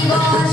Viva